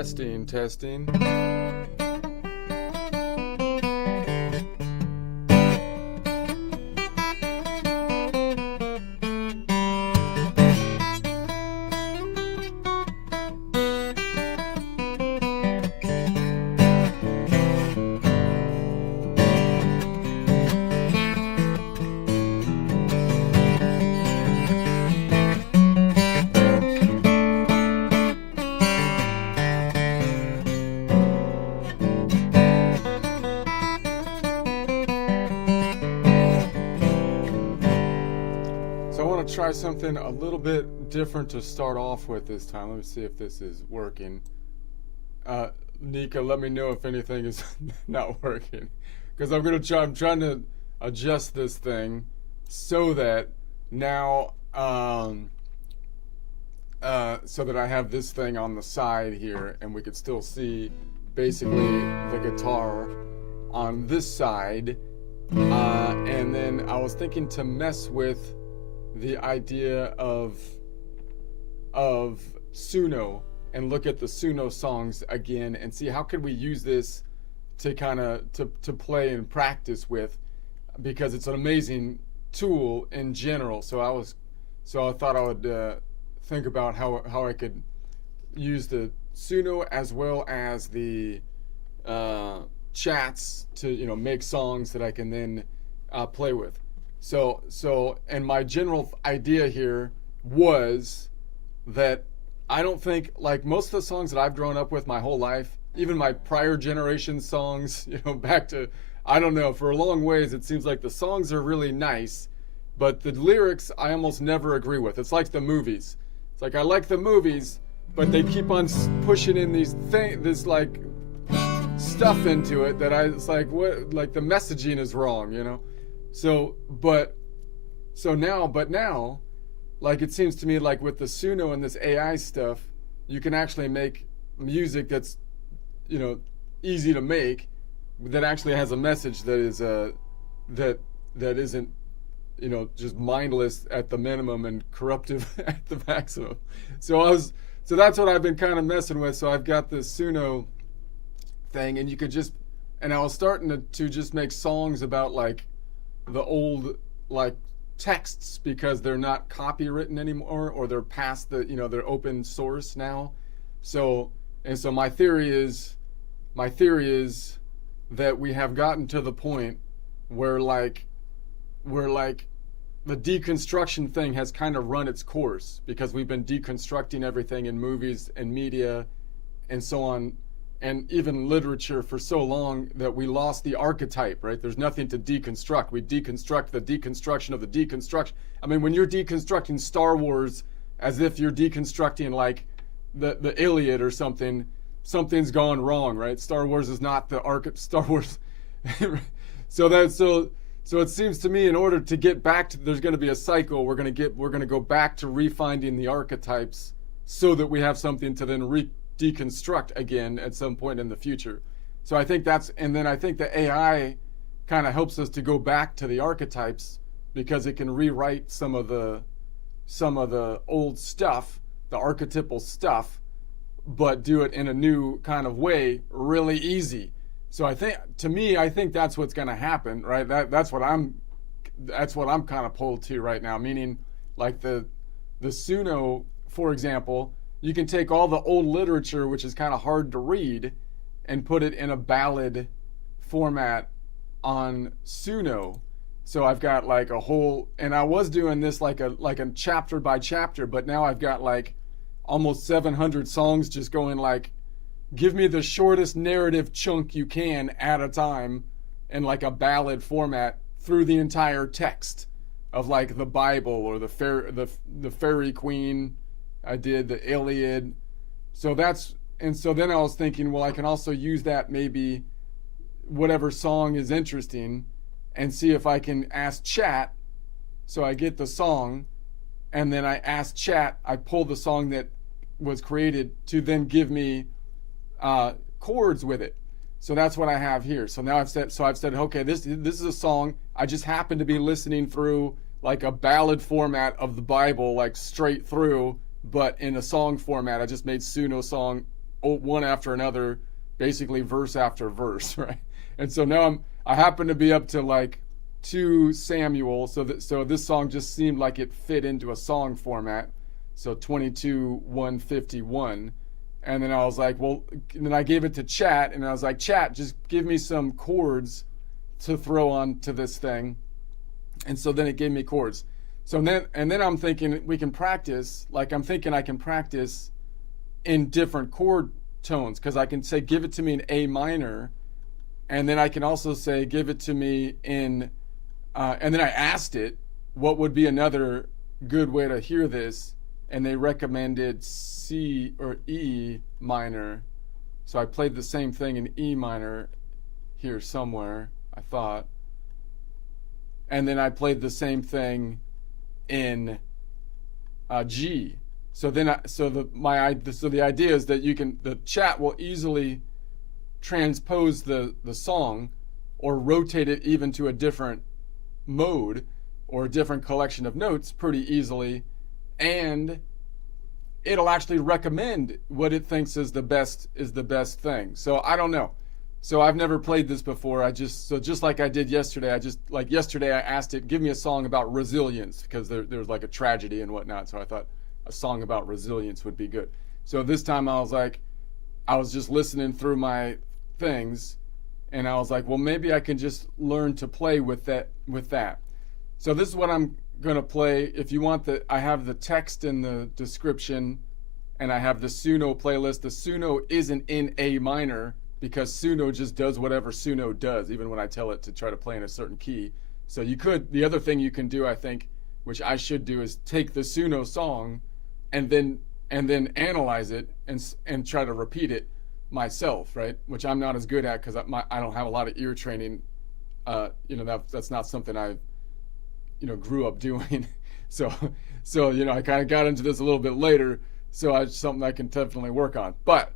Testing, testing. So I want to try something a little bit different to start off with this time. Let me see if this is working. Nika, let me know if anything is not working, because I'm trying to adjust this thing so that now, so that I have this thing on the side here, and we could still see basically the guitar on this side. And then I was thinking to mess with the idea of Suno and look at the Suno songs again and see how could we use this to kind of to play and practice with, because it's an amazing tool in general. So I thought I would think about how I could use the Suno as well as the chats to make songs that I can then play with. So and my general idea here was that I don't think, like most of the songs that I've grown up with my whole life, even my prior generation songs, back to, I don't know, for a long ways, it seems like the songs are really nice, but the lyrics I almost never agree with. It's like the movies. It's like I like the movies, but they keep on pushing in this like stuff into it that it's like, what, like the messaging is wrong, But now, like it seems to me like with the Suno and this AI stuff, you can actually make music that's, easy to make, that actually has a message that is that isn't, just mindless at the minimum and corruptive at the maximum. So that's what I've been kind of messing with. So I've got this Suno thing, and you could and I was starting to just make songs about like the old like texts, because they're not copywritten anymore, or they're past the they're open source now. So my theory is that we have gotten to the point where the deconstruction thing has kind of run its course, because we've been deconstructing everything in movies and media and so on, and even literature for so long that we lost the archetype, right? There's nothing to deconstruct. We deconstruct the deconstruction of the deconstruction. I mean, when you're deconstructing Star Wars as if you're deconstructing like the Iliad or something, something's gone wrong, right? Star Wars is not the Star Wars. So it seems to me, in order to get back to, there's going to be a cycle. We're going to go back to refinding the archetypes so that we have something to then deconstruct again at some point in the future. So I think I think the AI kind of helps us to go back to the archetypes, because it can rewrite some of the old stuff, the archetypal stuff, but do it in a new kind of way, really easy. So I think that's what's going to happen, right? That's what I'm kind of pulled to right now, meaning like the Suno, for example, you can take all the old literature, which is kind of hard to read, and put it in a ballad format on Suno. So I've got like a whole, and I was doing this like a chapter by chapter, but now I've got like almost 700 songs just going like, give me the shortest narrative chunk you can at a time in like a ballad format through the entire text of like the Bible or the Fairy Queen. I did the Iliad. So then I was thinking, well, I can also use that, maybe whatever song is interesting, and see if I can ask chat. So I get the song, and then I ask chat, I pull the song that was created to then give me chords with it. So that's what I have here. So now I've said, okay, this is a song. I just happen to be listening through like a ballad format of the Bible, like straight through, but in a song format. I just made Suno song one after another, basically verse after verse, right? And so now I happen to be up to like 2 Samuel, so this song just seemed like it fit into a song format. So 22:151, and then I was like, well, and then I gave it to chat, and I was like, chat, just give me some chords to throw on to this thing. And so then it gave me chords. So then I'm thinking we can practice, like I'm thinking I can practice in different chord tones, because I can say give it to me in A minor, and then I can also say give it to me in and then I asked it what would be another good way to hear this, and they recommended C or E minor. So I played the same thing in E minor here somewhere, I thought. And then I played the same thing in G. So then the idea is that the chat will easily transpose the song or rotate it even to a different mode or a different collection of notes pretty easily, and it'll actually recommend what it thinks is the best thing. So I don't know. So I've never played this before. Just like I did yesterday, yesterday I asked it, give me a song about resilience, because there's like a tragedy and whatnot. So I thought a song about resilience would be good. So this time I was just listening through my things, and I was like, well, maybe I can just learn to play with that. So this is what I'm gonna play. If you want I have the text in the description, and I have the Suno playlist. The Suno isn't in A minor, because Suno just does whatever Suno does, even when I tell it to try to play in a certain key. So the other thing you can do, I think, which I should do, is take the Suno song and then analyze it and try to repeat it myself, right? Which I'm not as good at, because I don't have a lot of ear training. That's not something I grew up doing. So I kind of got into this a little bit later, so it's something I can definitely work on. But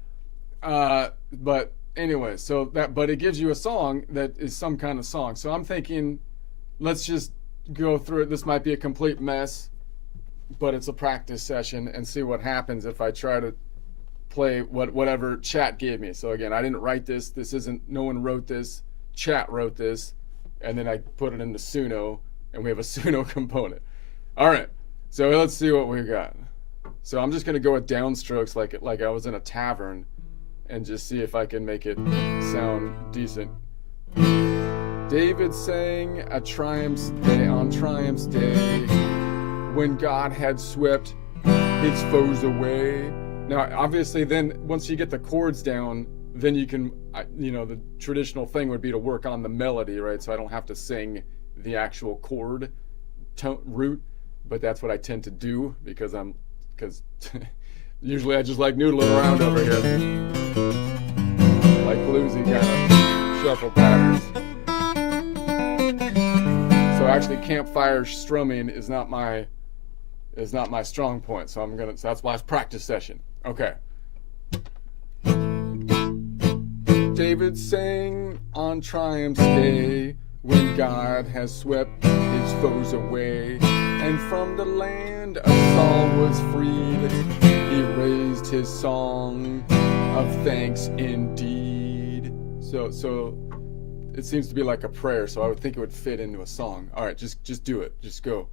anyway, but it gives you a song that is some kind of song. So I'm thinking, let's just go through it. This might be a complete mess, but it's a practice session, and see what happens if I try to play whatever chat gave me. So again, I didn't write this. No one wrote this. Chat wrote this, and then I put it into Suno, and we have a Suno component. All right, so let's see what we got. So I'm just gonna go with downstrokes like I was in a tavern, and just see if I can make it sound decent. David sang on Triumph's day, when God had swept his foes away. Now, obviously, then once you get the chords down, then you can, the traditional thing would be to work on the melody, right? So I don't have to sing the actual chord root, but that's what I tend to do, because usually I just like noodling around over here, like bluesy kind of shuffle patterns. So actually, campfire strumming is not my strong point. So that's why it's practice session. Okay. David sang on Triumph's day, when God has swept his foes away, and from the land of Saul was freed. He raised his song of thanks indeed. So it seems to be like a prayer, so I would think it would fit into a song. All right, just do it. Just go.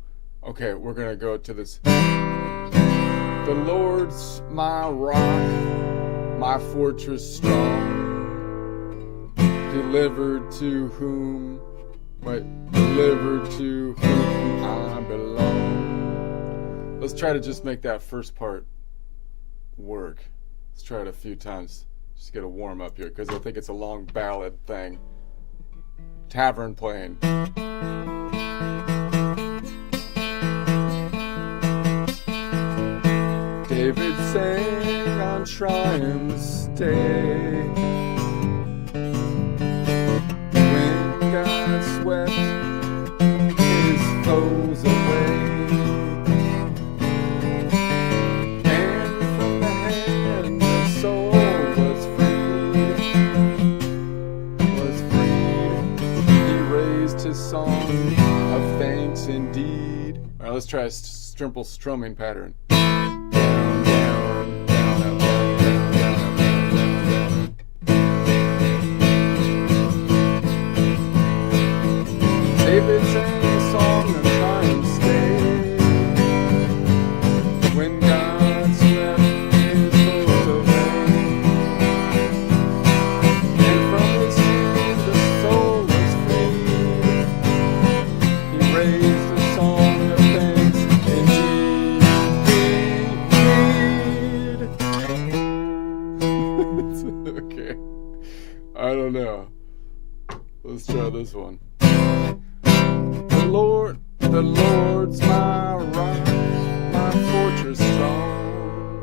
Okay, we're gonna go to this. The Lord's my rock, my fortress strong, delivered to whom I belong. Let's try to just make that first part work. Let's try it a few times. Just get a warm up here, because I think it's a long ballad thing. Tavern playing. David sang on Triumph's day, when God swept his foes away, and from the hand of Saul was freed. He raised his song of thanks indeed. All right, let's try a simple strumming pattern. David sang a song of triumph's day when God swept his foes away, and from his hand the soul was freed. He raised a song of thanks, indeed he did. Okay, I don't know. Let's try this one. The Lord's my rock, my fortress strong.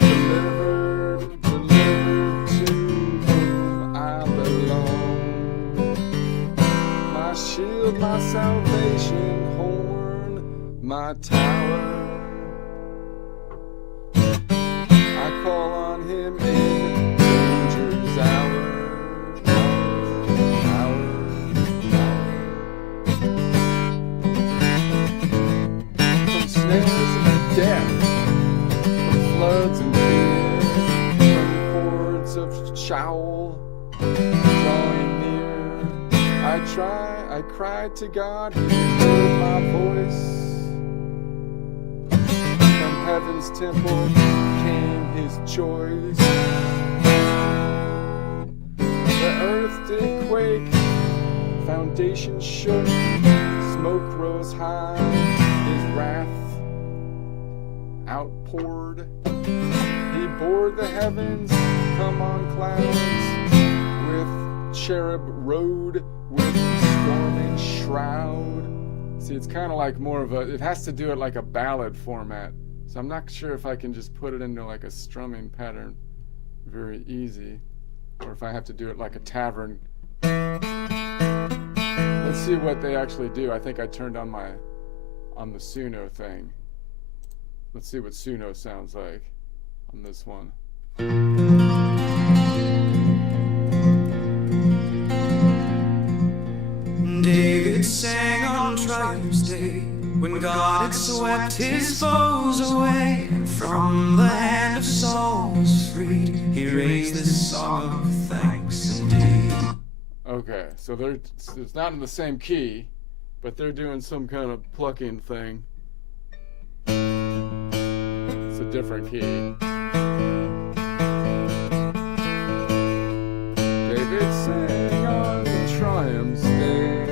Delivered to whom I belong. My shield, my salvation, horn, my tower. I call on him in danger's hour. Snares of death, from floods and fear, from cords of Sheol drawing near. I cried to God, He heard my voice. From heaven's temple came His choice. The earth did quake, foundation shook, smoke rose high, His wrath outpoured. He bored the heavens, come on clouds, with cherub rode, with storming shroud. See, it's kind of like more of a, it has to do it like a ballad format. So I'm not sure if I can just put it into like a strumming pattern very easy, or if I have to do it like a tavern. Let's see what they actually do. I think I turned on the Suno thing. Let's see what Suno sounds like on this one. David sang on Triumph's Day when God had swept his foes away, and from the hand of Saul was freed. He raised this song of thanks indeed. Okay, so it's not in the same key, but they're doing some kind of plucking thing. It's a different key. David sang on the Triumph's Day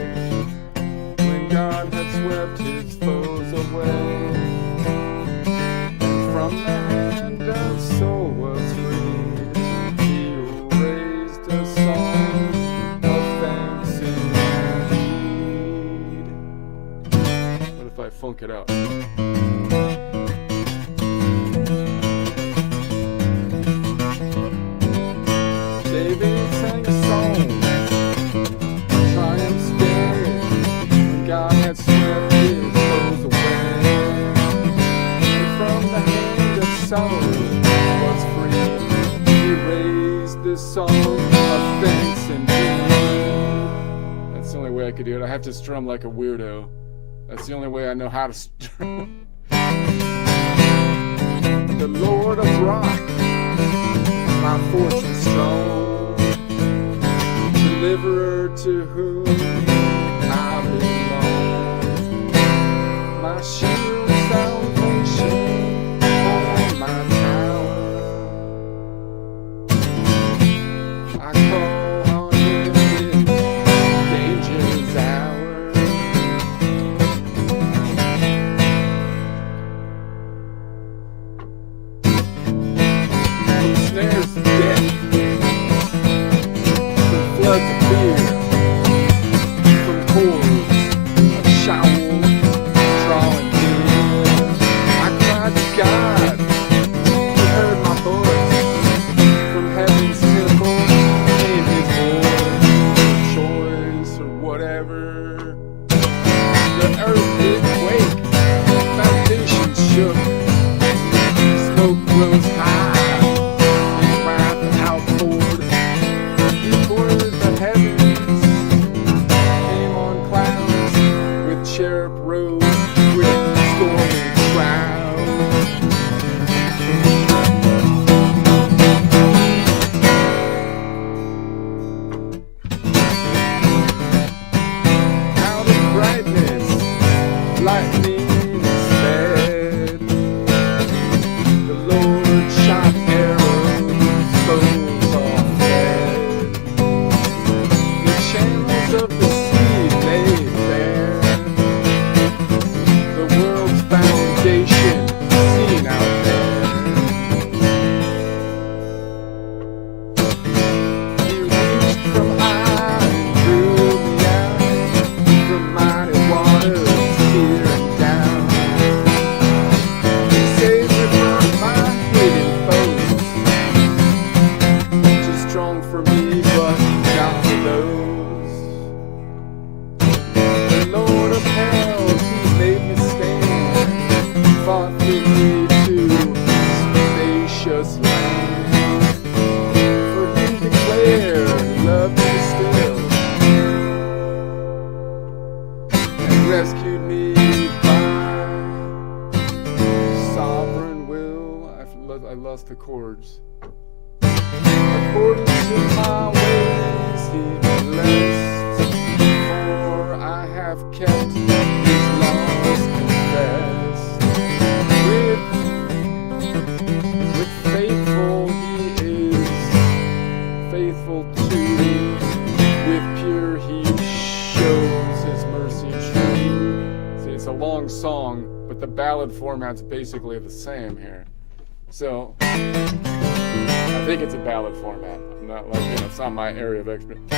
when God had swept his foes away, and from the hand of Saul was freed. He raised a song of thanks indeed. What if I funk it out? David sang a song, Triumph's Day, when God had swept his foes away, and from the hand of Saul was free. He raised this song of thanks indeed. That's the only way I could do it. I have to strum like a weirdo. That's the only way I know how to strum. The Lord of rock, my fortress strong, deliverer to whom I belong. My shield, salvation, on my tower. I call on him in danger's hour. From snares of death, floods of fear, brought me to spacious land. For he declared love me still, and rescued me by sovereign will. I lost the chords. According to my ways he blessed, for I have kept his laws confessed. With faithful he is faithful to me. With pure he shows his mercy true. See, it's a long song, but the ballad format's basically the same here. So I think it's a ballad format. I'm not like, it's not my area of expertise.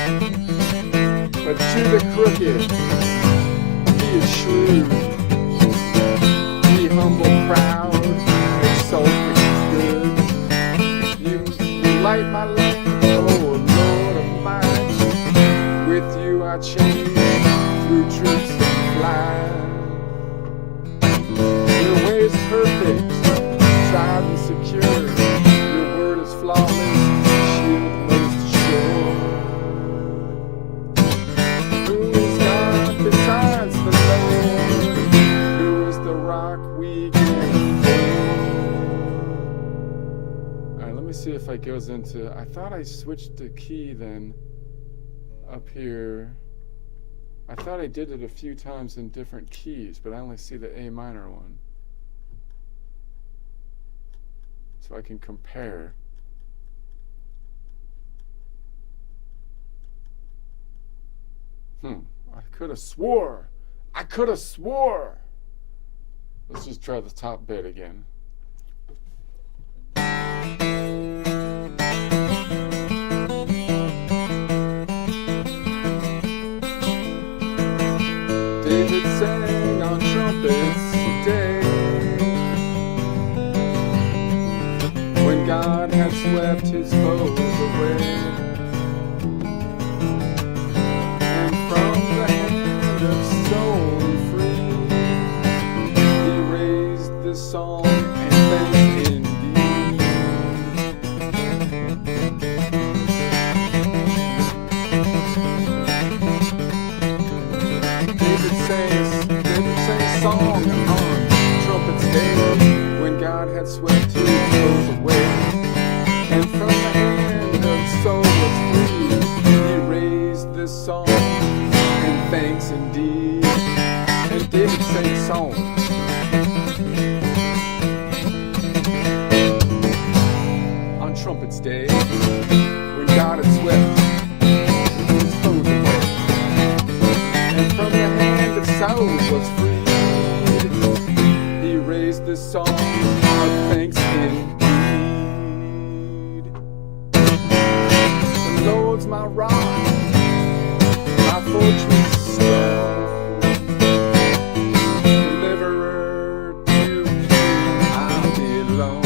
But to the crooked, he is shrewd. He humble, proud, exalt the good. You light my lamp, oh Lord of might. With you I change through troops that fly. Your way is perfect, tried and secure. Your word is flawless, shield most sure. Who is God besides the Lord? Who is the rock we can afford? Alright, let me see if it goes into. I thought I switched the key then up here. I thought I did it a few times in different keys, but I only see the A minor one. So I can compare. I could have swore. Let's just try the top bit again. David sang on trumpets today, when God had swept his foes away. And from the hand of soul free, he raised the song and thanks indeed. David sang song on trumpets day, when God had swept his foes away. And from the hand of soul was free, he raised this song and thanks indeed. And David sang song on trumpets day, when God had swept his foes away. And from the hand of Saul was freed, he raised this song of thanks indeed. The Lord's my rock, my fortress strong, deliverer, to whom I belong.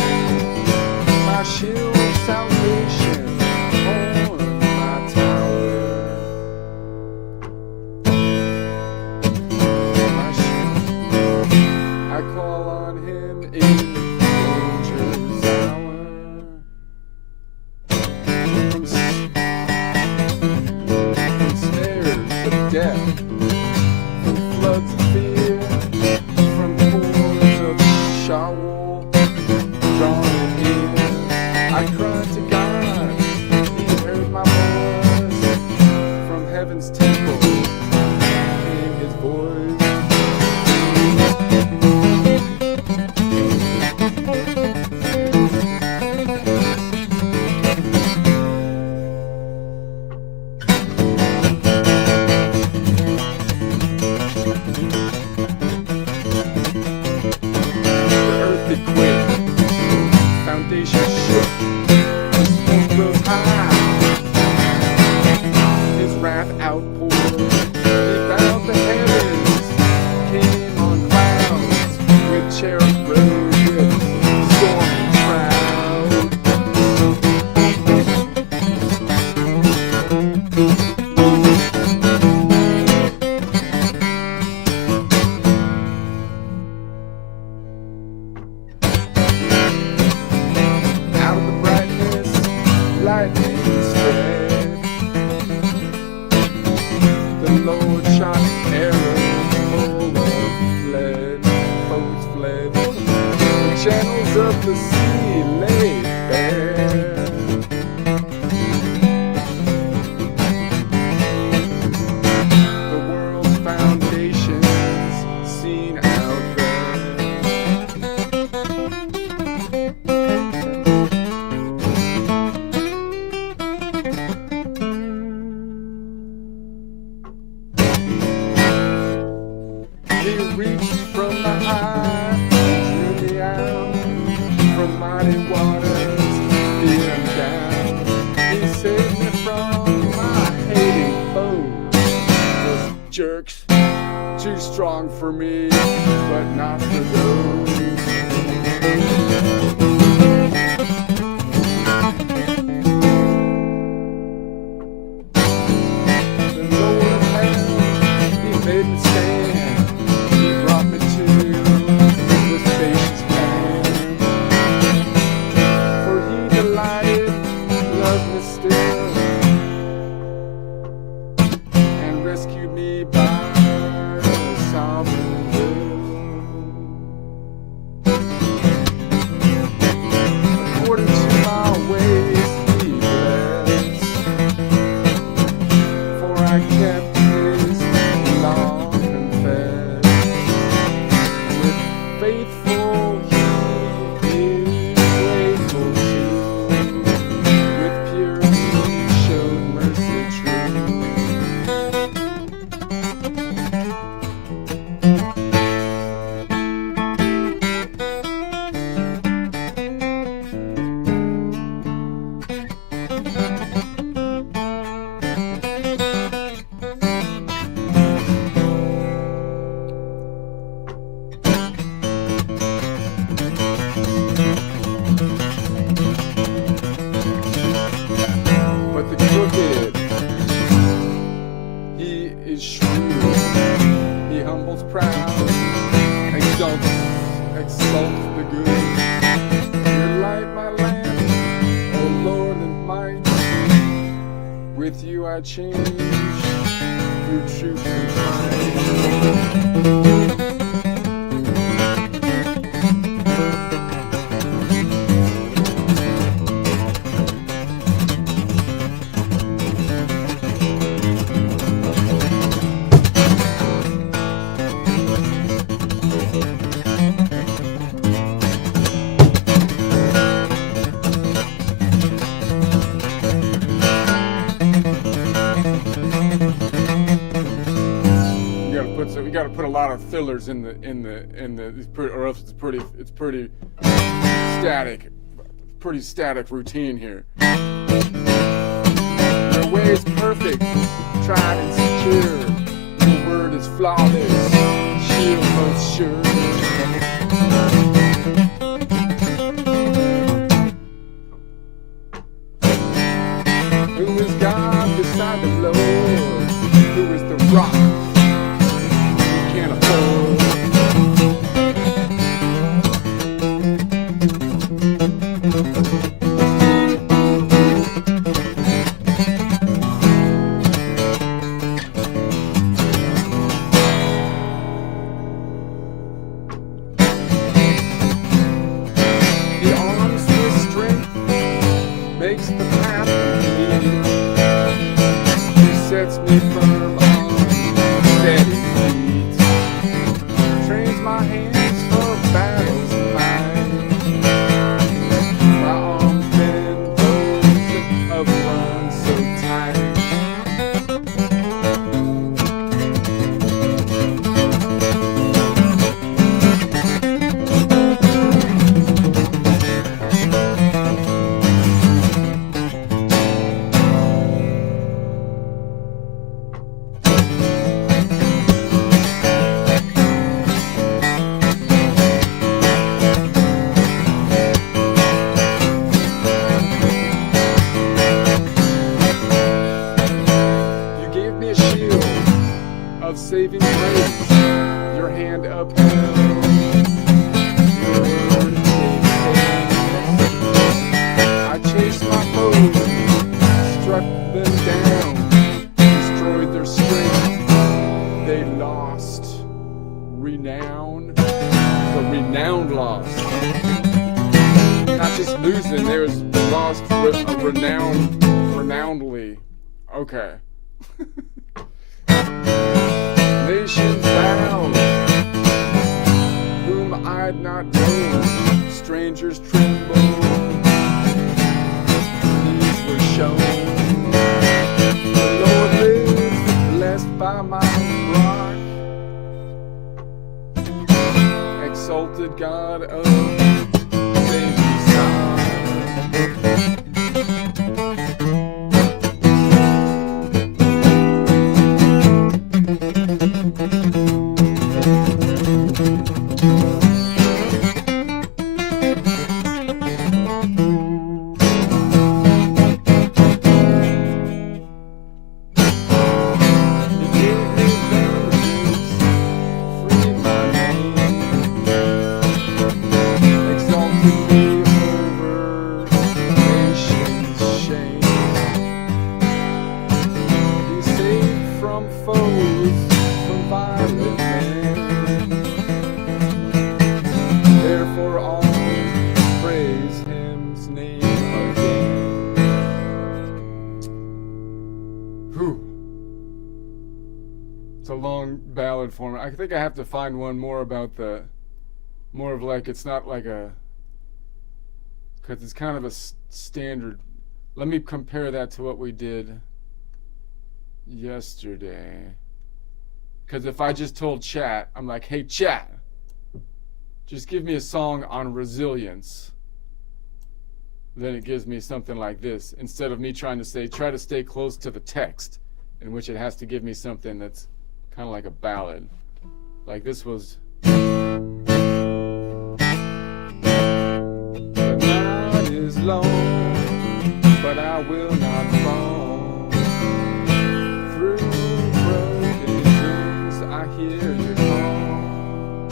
My shield of salvation, on my tower. My shield, I call on him in danger's hour. From snares of death, from floods of fear, from horns of Sheol, drawing near, I cried to God, he heard my voice. From heaven's temple came his voice. The earth did quake, foundation shook, the smoke rose high, his wrath outpoured, he bowed the heavens, came on clouds, with cherub rose with stormy shroud. channels of the sea lay bare. The world's foundations seen out there. He reached from the high and drew me out from mighty waters, feeling down. He saved me from my hating foes. Those jerks, too strong for me, but not for those. The Lord of hell, he made me stand. He brought me to the spacious land. For he delighted, loved me still, and rescued me by a sovereign will. According to my ways he blessed, for I kept his law confessed. With faithful he is grateful too. With purity showed mercy true. But the crooked, he is shrewd. He humbles proud, exalts the good. Your light, my lamp, O Lord and might. With you I change through truth and time. We got to put a lot of fillers in the, or else it's pretty static routine here. Your way is perfect, tried and secure. Your word is flawless, shield most sure. Who is God beside the Lord? Who is the rock? Can't afford. renowned loss. Not just losing, they was lost renownedly. Okay. Nations bowed, whom I'd not known. Strangers trembled, knees were shown. The Lord lives, blessed by my rock. Exalted God of safety side. A long ballad form. I think I have to find one more about the, more of like, it's not like a, because it's kind of a standard. Let me compare that to what we did yesterday. Because if I just told chat, I'm like, hey chat, just give me a song on resilience, then it gives me something like this, instead of me trying to say, try to stay close to the text, in which it has to give me something that's kind of like a ballad. Like this was, the night is long, but I will not fall. Through broken dreams I hear you call.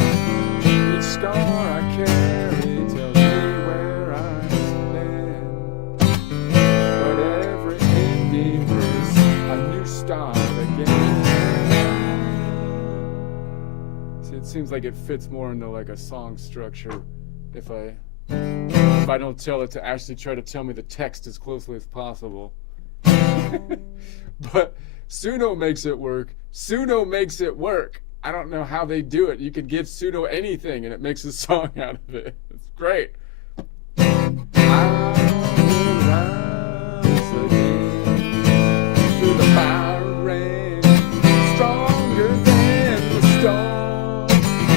Each scar I carry tells me where I stand. But every ending is a new start again. It seems like it fits more into like a song structure if I don't tell it to actually try to tell me the text as closely as possible. But Suno makes it work. Suno makes it work. I don't know how they do it. You could give Suno anything and it makes a song out of it. It's great. I will rise again through the fire rain, stronger than the storm.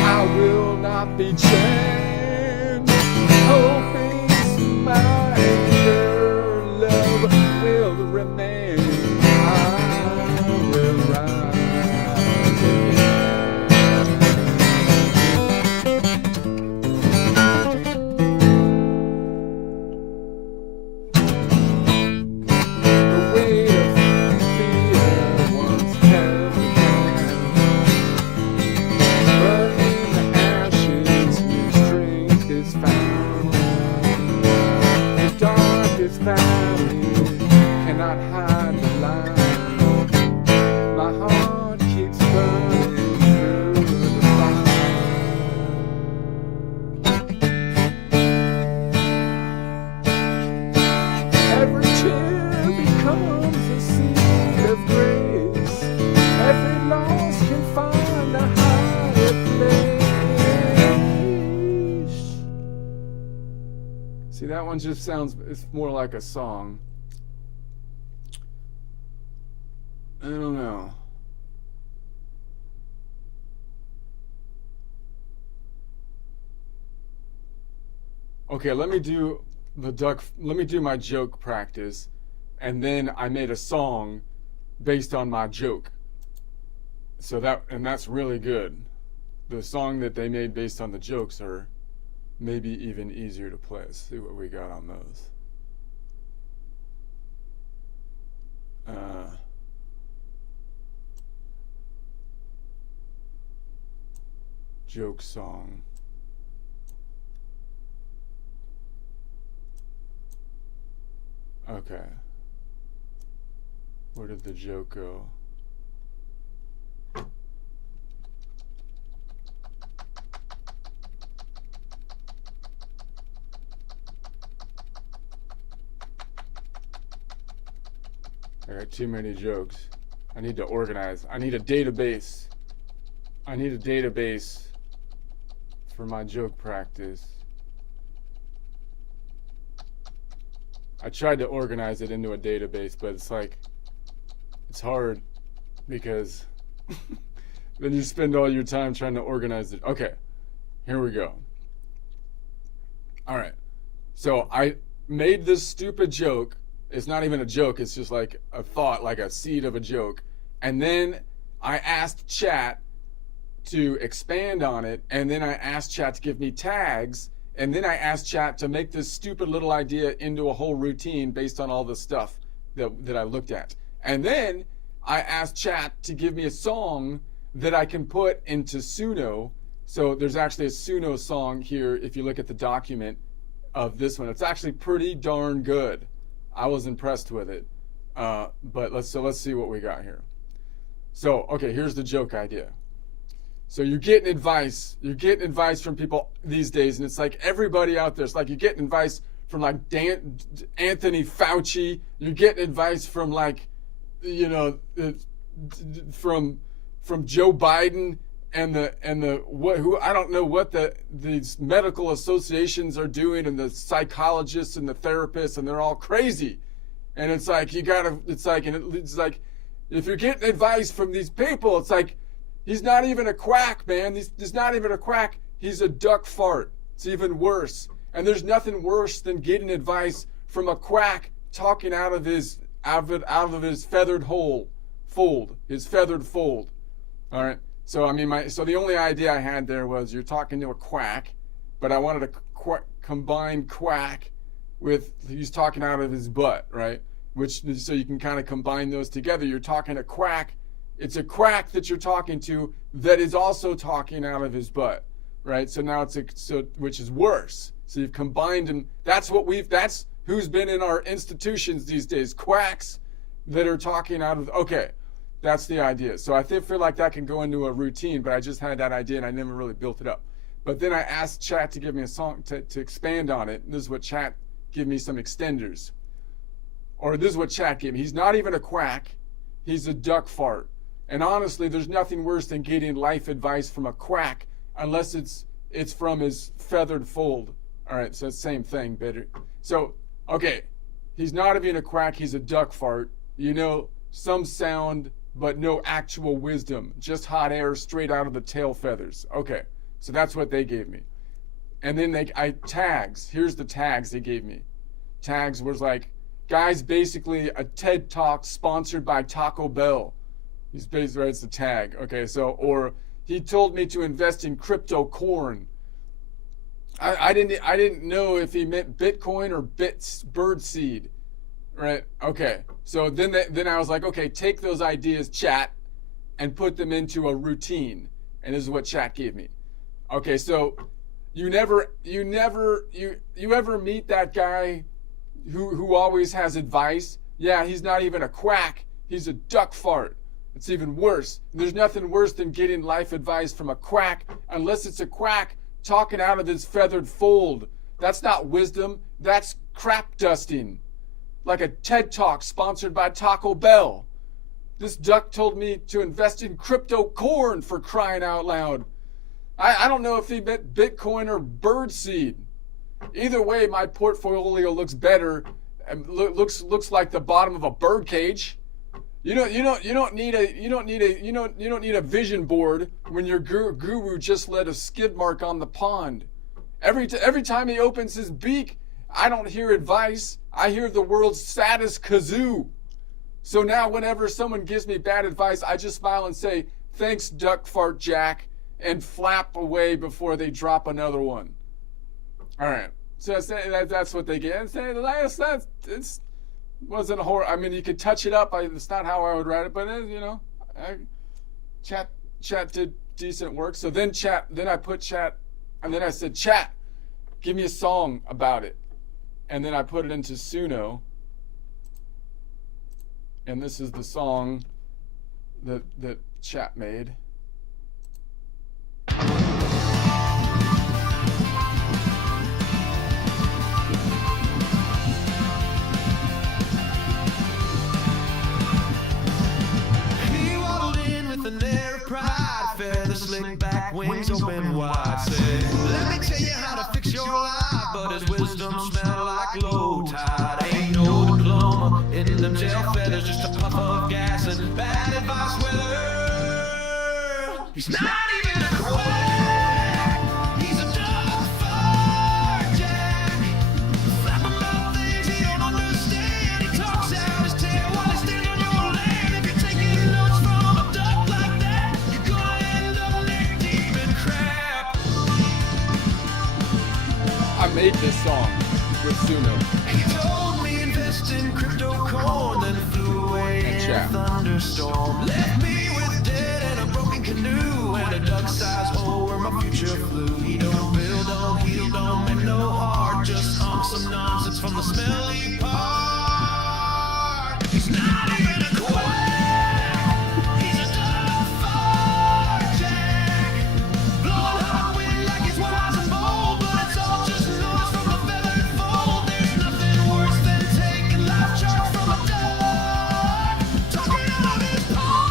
I will not be chained. Hope is my anchor. Love will remain. I will rise The weight of fear once held me down. Darkest valley cannot hide the light. My heart keeps burning through the fire. Every tear becomes a seed of grace. Every loss can find a higher place. See, that one just sounds, it's more like a song. I don't know. Okay, let me do my joke practice, and then I made a song based on my joke. So that's really good. The song that they made based on the jokes are maybe even easier to play. Let's see what we got on those. Joke song. Okay. Where did the joke go? I got too many jokes. I need to organize. I need a database. I need a database for my joke practice. I tried to organize it into a database, but it's like, it's hard because then you spend all your time trying to organize it. Okay, here we go. All right. So I made this stupid joke. It's not even a joke. It's just like a thought, like a seed of a joke. And then I asked chat to expand on it. And then I asked chat to give me tags. And then I asked chat to make this stupid little idea into a whole routine based on all the stuff that I looked at. And then I asked chat to give me a song that I can put into Suno. So there's actually a Suno song here if you look at the document of this one. It's actually pretty darn good. I was impressed with it. But let's see what we got here. So, okay, here's the joke idea. So you're getting advice from people these days, and it's like everybody out there. It's like you're getting advice from like Anthony Fauci. You're getting advice from like, you know, from Joe Biden and the who I don't know what these medical associations are doing, and the psychologists and the therapists, and they're all crazy. And it's like it's like if you're getting advice from these people, it's like, he's not even a quack, man. He's not even a quack. He's a duck fart. It's even worse. And there's nothing worse than getting advice from a quack talking out of his feathered fold. All right. So I mean, so the only idea I had there was you're talking to a quack, but I wanted to combine quack with he's talking out of his butt, right? So you can kind of combine those together. You're talking to quack. It's a quack that you're talking to that is also talking out of his butt, right? So now which is worse. So you've combined them. That's who's been in our institutions these days. Quacks that are talking out of. Okay, that's the idea. So I feel like that can go into a routine, but I just had that idea and I never really built it up. But then I asked chat to give me a song to expand on it. This is what chat give me some extenders. Or this is what chat gave me. He's not even a quack. He's a duck fart. And honestly, there's nothing worse than getting life advice from a quack, unless it's from his feathered fold. All right, so it's the same thing, better. So, okay, he's not even a quack, he's a duck fart. You know, some sound, but no actual wisdom. Just hot air straight out of the tail feathers. Okay, so that's what they gave me. And then tags. Here's the tags they gave me. Tags was like, guys, basically a TED Talk sponsored by Taco Bell. He's basically writes the tag. Okay, so, or he told me to invest in crypto corn. I didn't know if he meant Bitcoin or bird seed, right? Okay, so then I was like, okay, take those ideas, chat, and put them into a routine. And this is what chat gave me. Okay, so you ever meet that guy who always has advice? Yeah, he's not even a quack. He's a duck fart. It's even worse. There's nothing worse than getting life advice from a quack, unless it's a quack talking out of his feathered fold. That's not wisdom. That's crap dusting. Like a TED Talk sponsored by Taco Bell. This duck told me to invest in crypto corn, for crying out loud. I don't know if he meant Bitcoin or birdseed. Either way, my portfolio looks better and looks like the bottom of a bird cage. You don't need a vision board when your guru just let a skid mark on the pond. Every time he opens his beak, I don't hear advice. I hear the world's saddest kazoo. So now whenever someone gives me bad advice, I just smile and say, "Thanks, Duck Fart Jack," and flap away before they drop another one. All right. So that's what they get. And say it's wasn't a horror. I mean, you could touch it up. It's not how I would write it, but chat did decent work. So then I put chat, and then I said, chat, give me a song about it. And then I put it into Suno. And this is the song that chat made. He's not even a quack. He's a duffer jack. Flap-a-mouth things he don't understand. He talks out his tail while he's standing on your land. If you're taking notes from a duck like that, you're gonna end up neck deep in crap. I made this song with Suno. He told me invest in crypto corn, then flew away in a thunderstorm. Left me with dead and a broken canoe and a duck-sized hole where my future flew. He don't build, don't heal, don't make no heart, just hunk some nonsense from the smelly part. He's not even a quack. He's a duffer jack. Blowing hot wind like he's wise and bold, but it's all just noise from a feathered fold. There's nothing worse than taking life charts from a duck, talking out of his paw.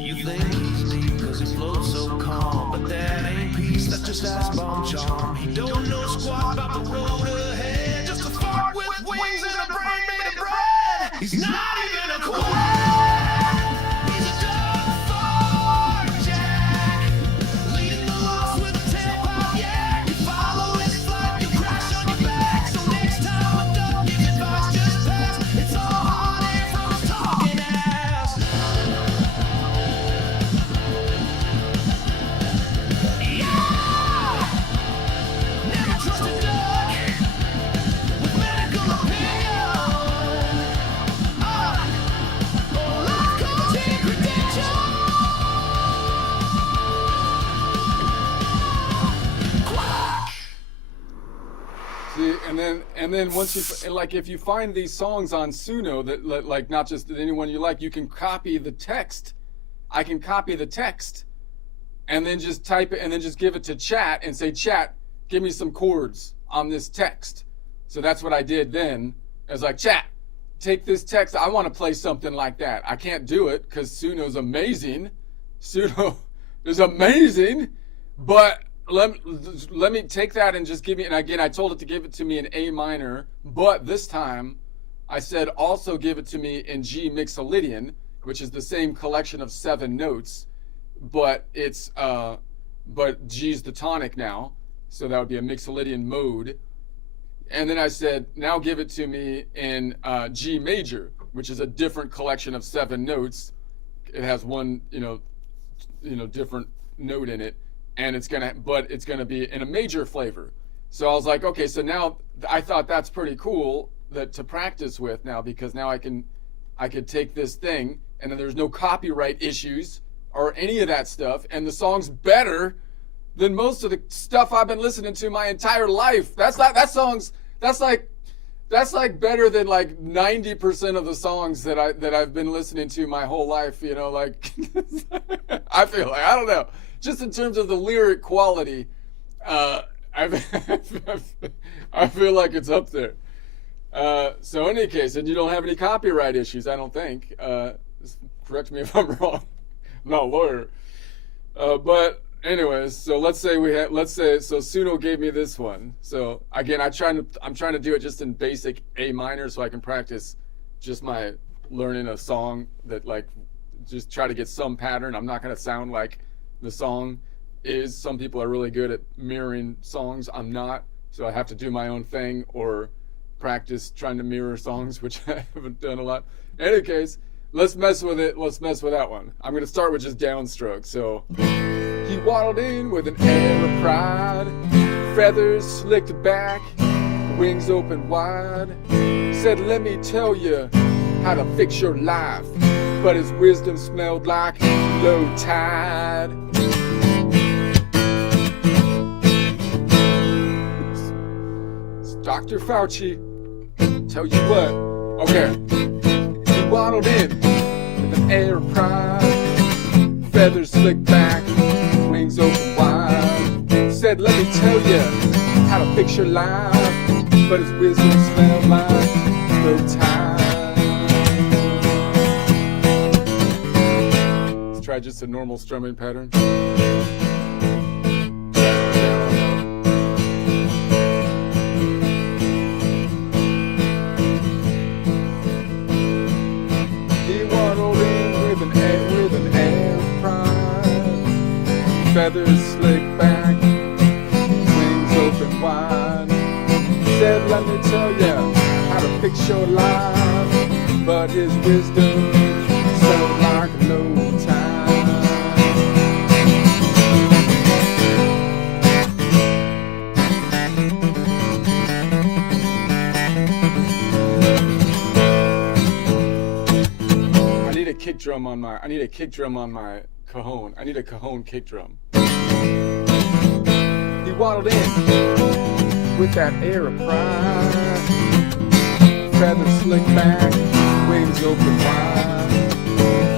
You think he's neat cause he floats so calm, but that ain't peace, that's just ice bomb charm. He don't know squat about the road ahead, just a fart with wings and a brain made of bread. He's not even a quack. He's a duffer jack, leading the lost with a tailpipe yak. You follow his flight, you crash on your back. So next time a duck gives advice, just pass. It's all hot air from his talking ass. Never trust a duck with medical opinion. Or life coaching credentials. Quack. See, and then once you like, if you find these songs on Suno that like not just anyone you like, you can copy the text. I can copy the text, and then just type it, and then just give it to chat and say, chat, give me some chords on this text. So that's what I did then. I was like, chat, take this text. I want to play something like that. I can't do it because Suno's amazing. Suno is amazing, but let me take that and just give me, and again, I told it to give it to me in A minor, but this time I said also give it to me in G Mixolydian, which is the same collection of 7 notes, but it's, but G's the tonic now, so that would be a Mixolydian mode. And then I said, now give it to me in G major, which is a different collection of 7 notes. It has one, different note in it, and it's gonna be in a major flavor. So I was like, okay, so now I thought that's pretty cool to practice with now, because now I could take this thing, and then there's no copyright issues or any of that stuff, and the song's better than most of the stuff I've been listening to my entire life. That's like better than like 90% of the songs that I've been listening to my whole life, like I feel like, I don't know, just in terms of the lyric quality, I feel like it's up there. So in any case, and you don't have any copyright issues, I don't think. Correct me if I'm wrong. I'm not a lawyer. But anyways, so let's say so Suno gave me this one. So again, I'm trying to do it just in basic A minor so I can practice just my learning a song that just try to get some pattern. I'm not going to sound like the song is. Some people are really good at mirroring songs. I'm not. So I have to do my own thing or practice trying to mirror songs, which I haven't done a lot. In any case, let's mess with it. Let's mess with that one. I'm going to start with just downstroke. So he waddled in with an air of pride, feathers slicked back, wings open wide. Said, let me tell you how to fix your life. But his wisdom smelled like low tide. It's Dr. Fauci, tell you what. Okay. He waddled in with an air of pride, feathers slicked back, wings open wide. Said, let me tell you how to fix your life. But his wisdom smelled like low tide. Let's try try just a normal strumming pattern? He waddled in with an air of pride, feathers slicked back, wings open wide. Said, let me tell ya how to fix your life, but his wisdom sounded like low tide. I need a kick drum on my cajon. I need a cajon kick drum. He waddled in with that air of pride, feathers slicked back, wings open wide.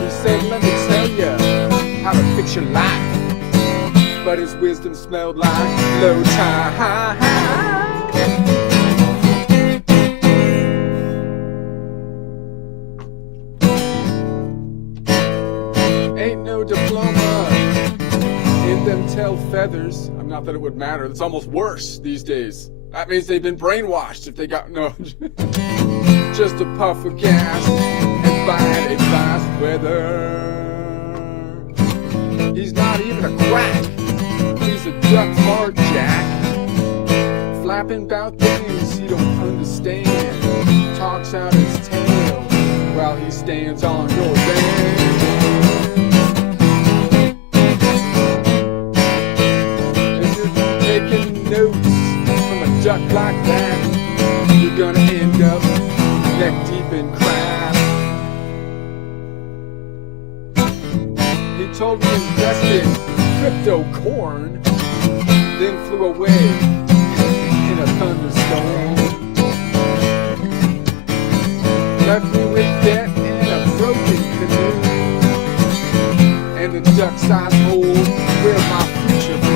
He said, let me tell ya how to fix your life, but his wisdom smelled like low tide. Ain't no diploma in them tail feathers. Not that it would matter. It's almost worse these days. That means they've been brainwashed if they got no. Just a puff of gas and find a fast weather. He's not even a quack. He's a duck fart jack, flapping about things he don't understand. Talks out his tail while he stands on your bed. Notes from a duck like that, you're gonna end up neck deep in crap. He told me to invest in crypto corn, then flew away in a thunderstorm. Left me with debt and a broken canoe, and the duck-sized hole where my future be.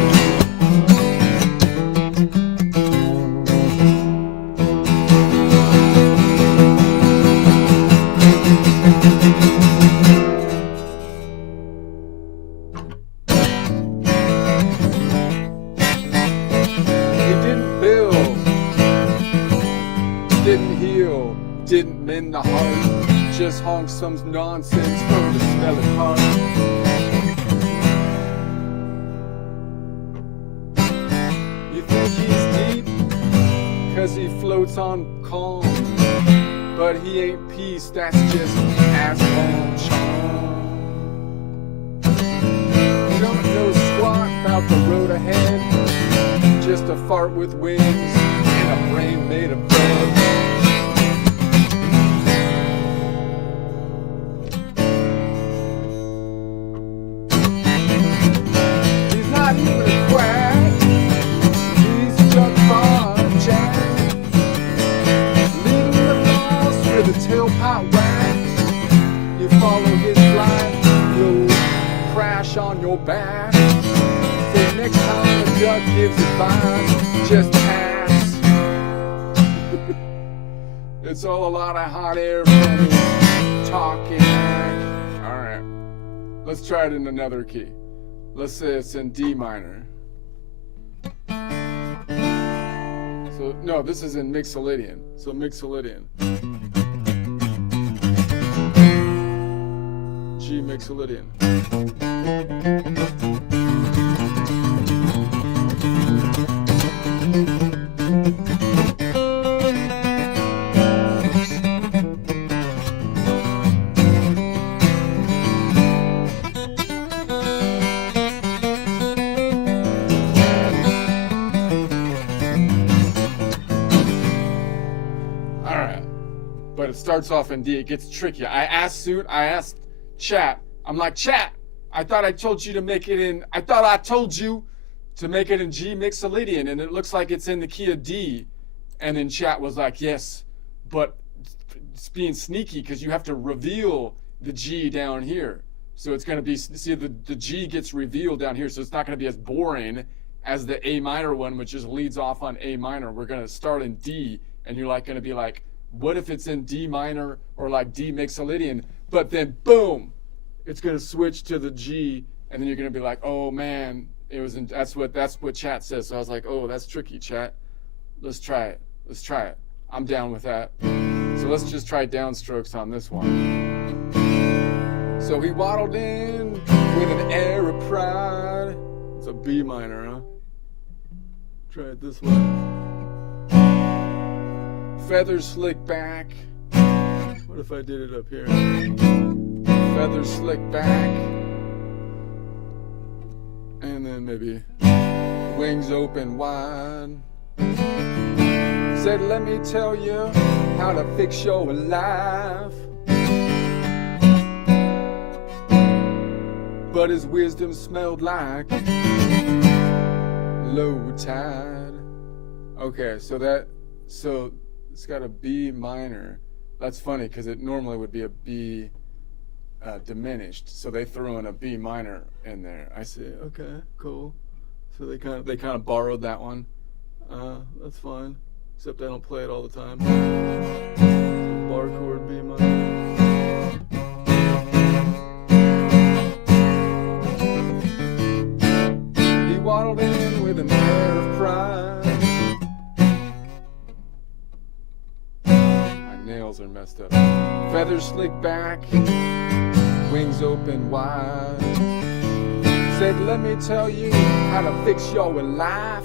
Didn't mend the heart, just honked some nonsense from the smelling heart. You think he's deep, cause he floats on calm, but he ain't peace, that's just asphalt charm. You don't know squat about the road ahead, just a fart with wings and a brain made of bugs. On your back. So next time a duck gives advice, just pass. It's all a lot of hot air from his talking. Alright, let's try it in another key. Let's say it's in D minor. So no, this is in Mixolydian. So Mixolydian. G Mixolydian. But it starts off in D. It gets tricky. I asked chat. I'm like, chat, I thought I told you to make it in, I thought I told you to make it in G Mixolydian, and it looks like it's in the key of D. And then chat was like, yes, but it's being sneaky because you have to reveal the G down here. So it's going to be, see, the G gets revealed down here, so it's not going to be as boring as the A minor one, which just leads off on A minor. We're going to start in D, and you're like going to be like, what if it's in D minor or like D Mixolydian? But then, boom, it's gonna switch to the G, and then you're gonna be like, oh man, that's what chat says. So I was like, oh, that's tricky, chat. Let's try it. I'm down with that. So let's just try downstrokes on this one. So he waddled in with an air of pride. It's a B minor, huh? Try it this way. Feathers slick back. What if I did it up here? Feathers slick back. And then maybe wings open wide. Said, let me tell you how to fix your life. But his wisdom smelled like low tide. Okay, so it's got a B minor. That's funny because it normally would be a B diminished. So they threw in a B minor in there. I see. Okay, cool. So they kind of borrowed that one. That's fine. Except I don't play it all the time. Bar chord B minor. He waddled in with an air of pride. My nails are messed up. Feathers slicked back, wings open wide. Said, let me tell you how to fix your life.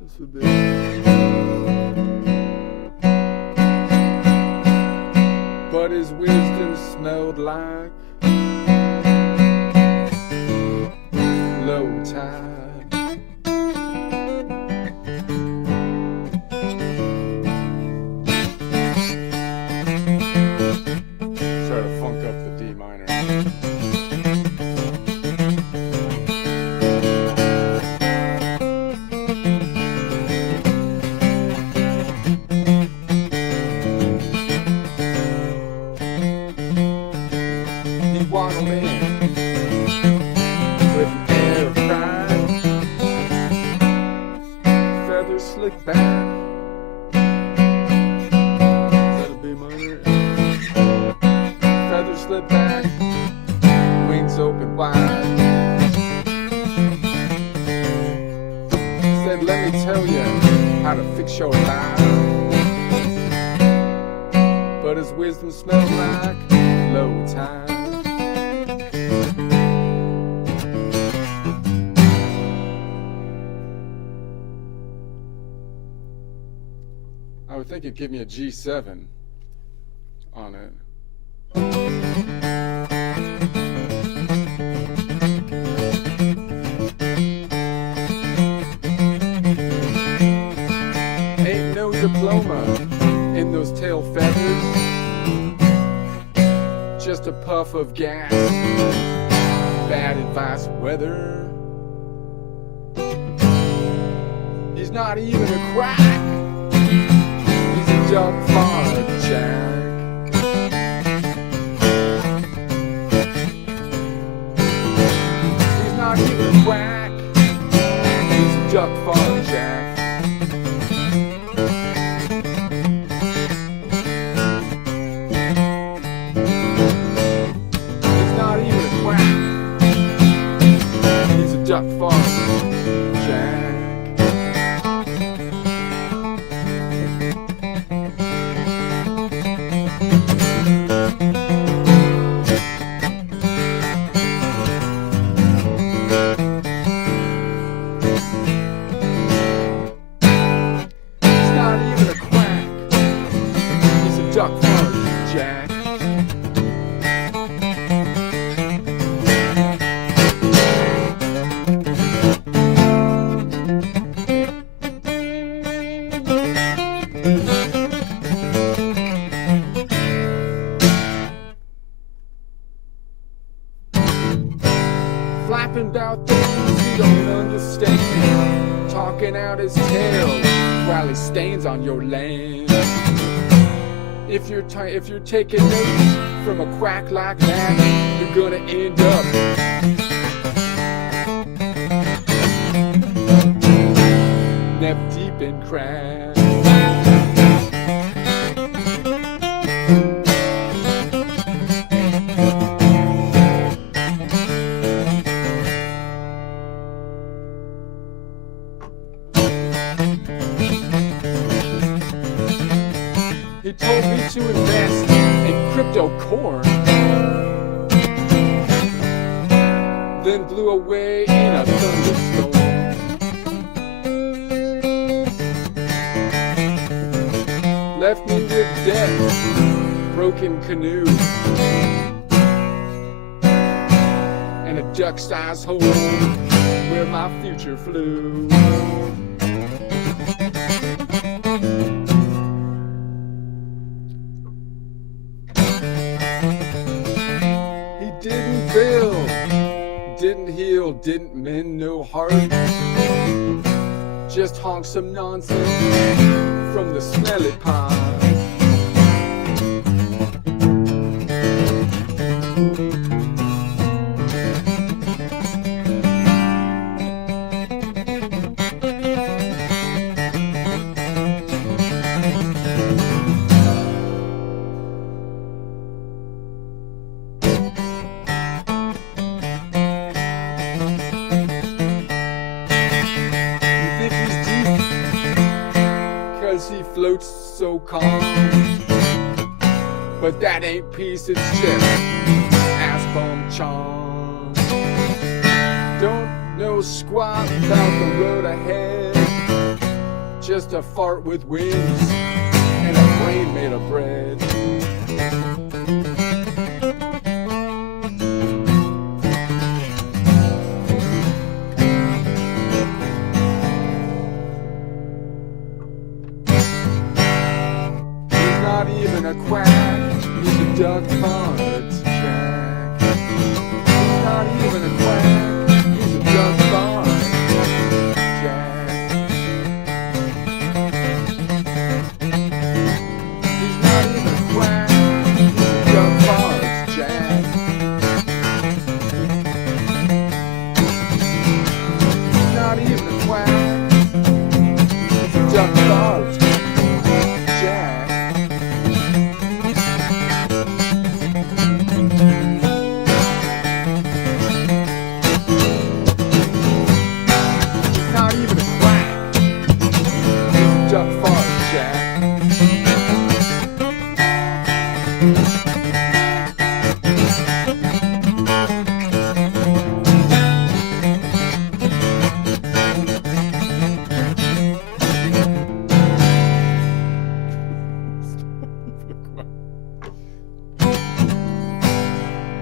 This would be. But his wisdom smelled like low tide. Try to funk up the D minor. He waddled in with an air of pride. Feathers slicked back. Is that a B minor? Feathers slipped back, wings open wide. Said, let me tell you how to fix your life. But his wisdom smelled like low tide. I would think it'd give me a G7 on it. Ain't no diploma in those tail feathers, just a puff of gas, bad advice weather. He's not even a quack, he's a duck fart jack. He's not even a quack, he's a duck fart jack. He's not even a quack, he's a duck fart jack. Duck fart jack. Flapping about things he don't understand, talking out his tail while he stains on your land. If you're taking notes from a quack like that, you're gonna end up neck deep in crack. He told me to invest in crypto corn, then blew away in a thunderstorm. Left me with debt, broken canoe, and a duck-sized hole where my future flew. He didn't build, didn't heal, didn't mend no heart, just honk some nonsense from the smelly pot. He floats so calm, but that ain't peace, it's just ass bum charm. Don't know squat about the road ahead, just a fart with wings and a brain made of bread. Not even a quack, he's a duck farts jack. He's not even a quack, he's a duck farts jack. He's not even a quack, he's a duck farts jack. He's not even a quack, he's a duck farts jack. Duck fart jack.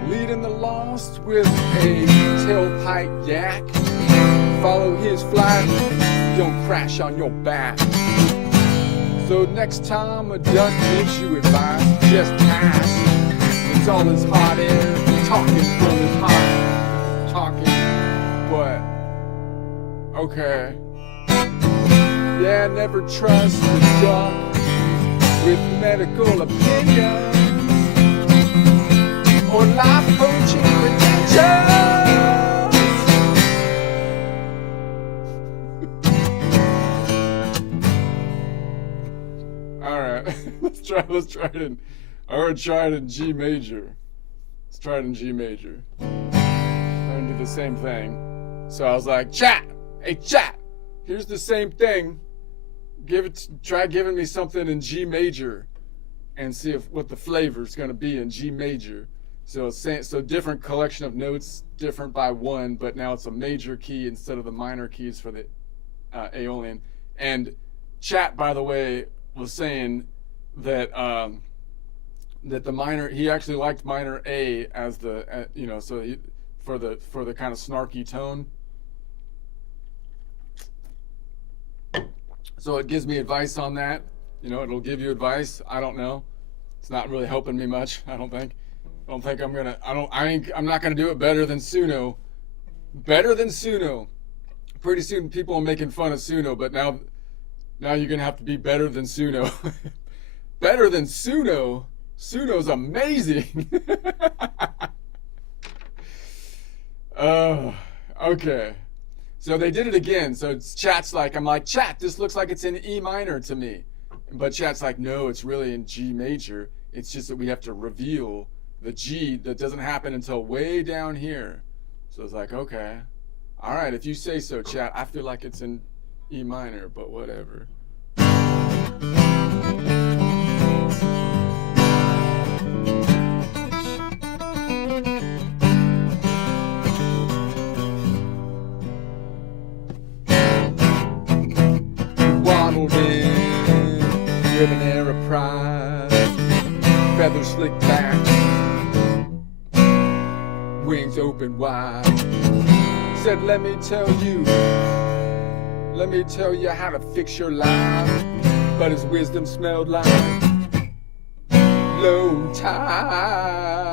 Leading the lost with a tailpipe yak. Follow his flight, don't crash on your back. So next time a duck gives you advice, just pass. It's all his hot air, talking from his heart. Talking, but okay. Yeah, never trust a duck with medical opinions or life coaching credentials. Let's try it in. I already tried it in G major. Let's try it in G major. I'm gonna do the same thing. So I was like, chat, hey chat, here's the same thing. Try giving me something in G major, and see what the flavor is gonna be in G major. So different collection of notes, different by one, but now it's a major key instead of the minor keys for the Aeolian. And chat, by the way, was saying that that the minor, he actually liked minor A as the so for the kind of snarky tone. So it gives me advice on that. It'll give you advice. I don't know. It's not really helping me much. I don't think I'm not gonna do it better than Suno. Better than Suno. Pretty soon people are making fun of Suno, but now you're gonna have to be better than Suno. Better than Suno. Suno's amazing. Okay. So they did it again. So chat's like, I'm like, chat, this looks like it's in E minor to me. But chat's like, no, it's really in G major. It's just that we have to reveal the G that doesn't happen until way down here. So it's like, okay. All right, if you say so, chat. I feel like it's in E minor, but whatever. with an air of pride, feathers slicked back, wings open wide. Said, let me tell you how to fix your life. But his wisdom smelled like low tide.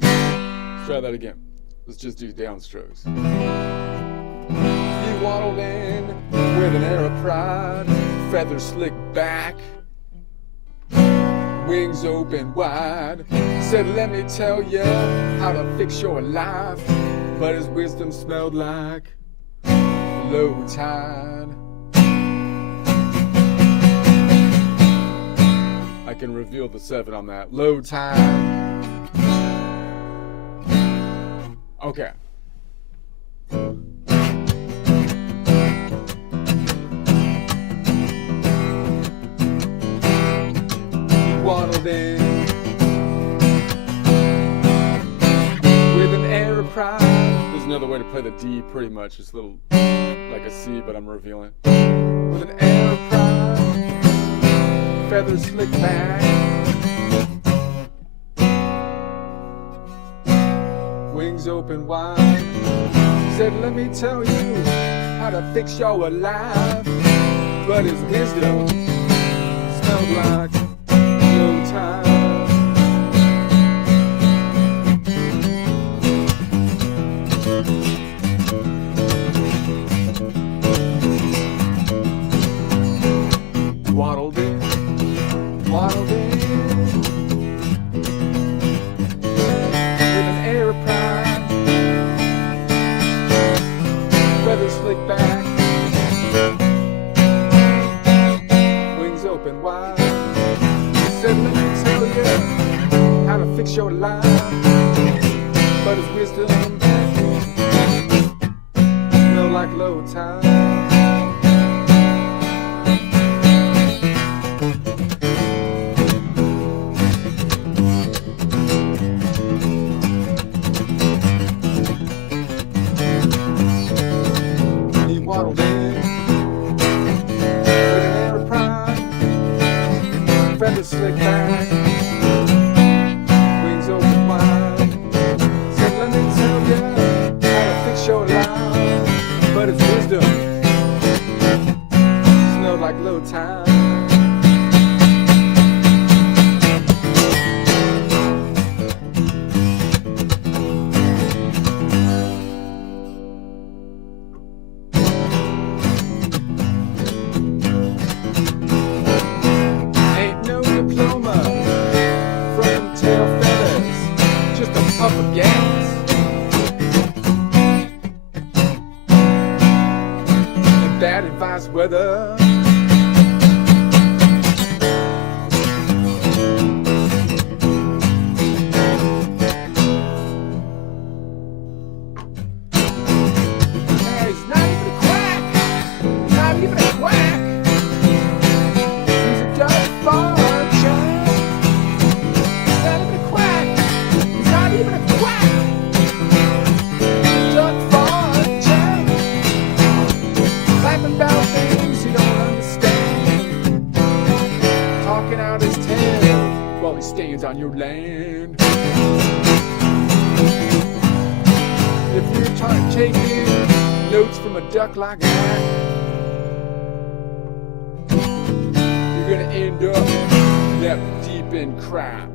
Let's try that again. Let's just do downstrokes. He waddled in with an air of pride, feathers slicked back, wings open wide. Said, let me tell you how to fix your life. But his wisdom smelled like low tide. I can reveal the 7 on that. Low tide. Okay. Waddled in with an air of pride. There's another way to play the D pretty much. It's a little like a C, but I'm revealing. With an air of pride, feathers slicked back, wings open wide. Said, let me tell you how to fix your life. But his wisdom smelled like low tide. Waddled in with an air of pride, feathers slicked back, wings open wide. Said, let me tell you how to fix your life. But his wisdom smelled like low tide. Waddled in with an air of pride, feathers slicked back, wings open wide. Said, let me tell you how to fix your life. But his wisdom smelled like low tide. Puff of gas and bad advice weather. Hey, he's not even a quack, not even a quack. He's a duck fart child. He's not even a quack. Not even a quack, duck fart child, clapping about things he don't understand, talking out his tail while he stands on your land. If you're taking notes from a duck like that, you're gonna end up that deep in crap.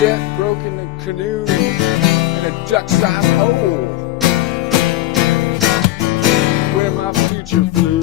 That broken canoe and a duck-sized hole where my future flew.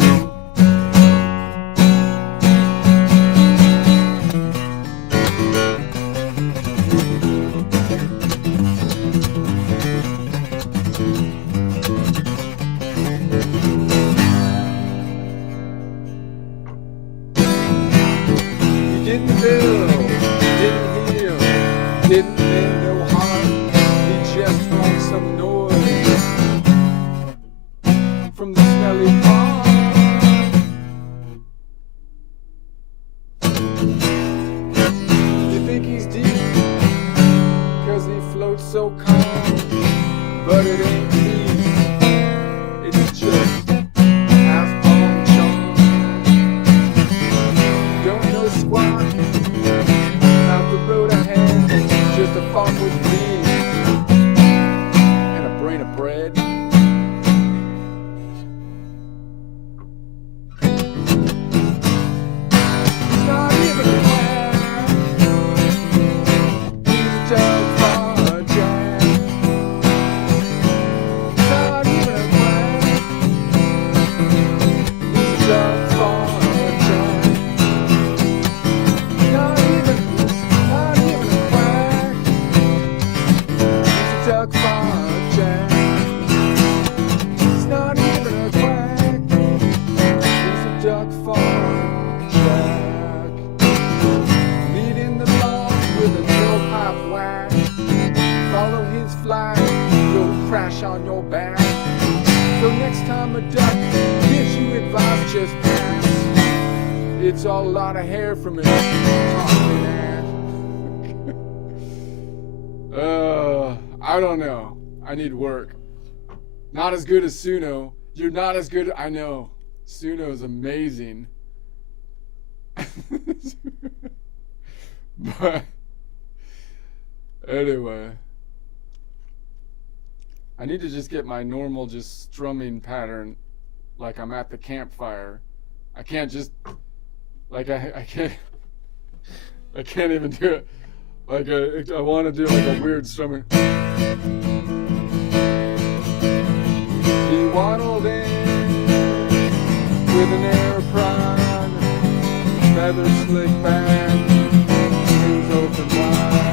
but it ain't me. It's just asphalt charm. Don't know squat about the road ahead, just a thought with me and a brain of bread. He's not even a man. He's just for a jam. He's not even a man. He's just for a jam. Not even a quack. He's a duck for a jam. He's not even a quack. He's a duck for a jack. Leading the ball with a tailpipe whack. Follow his flag, he'll crash on your back. So next time a duck gives you advice, just pass. It's all a lot of hair from his talking ass. I don't know. I need work. Not as good as Suno. You're not as good. I know. Suno's amazing. But anyway, I need to just get my normal just strumming pattern, like I'm at the campfire. I can't just like I can't even do it. Like I want to do like a weird strumming. He waddled in with an air of pride, feather slick back, wings open wide.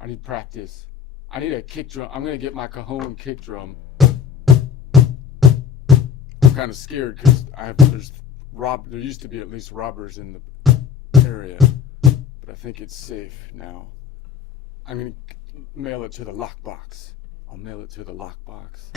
I need practice. I need a kick drum. I'm gonna get my Cajon kick drum. I'm kind of scared because there used to be at least robbers in the area, but I think it's safe now. I'm gonna mail it to the lockbox. I'll mail it to the lockbox.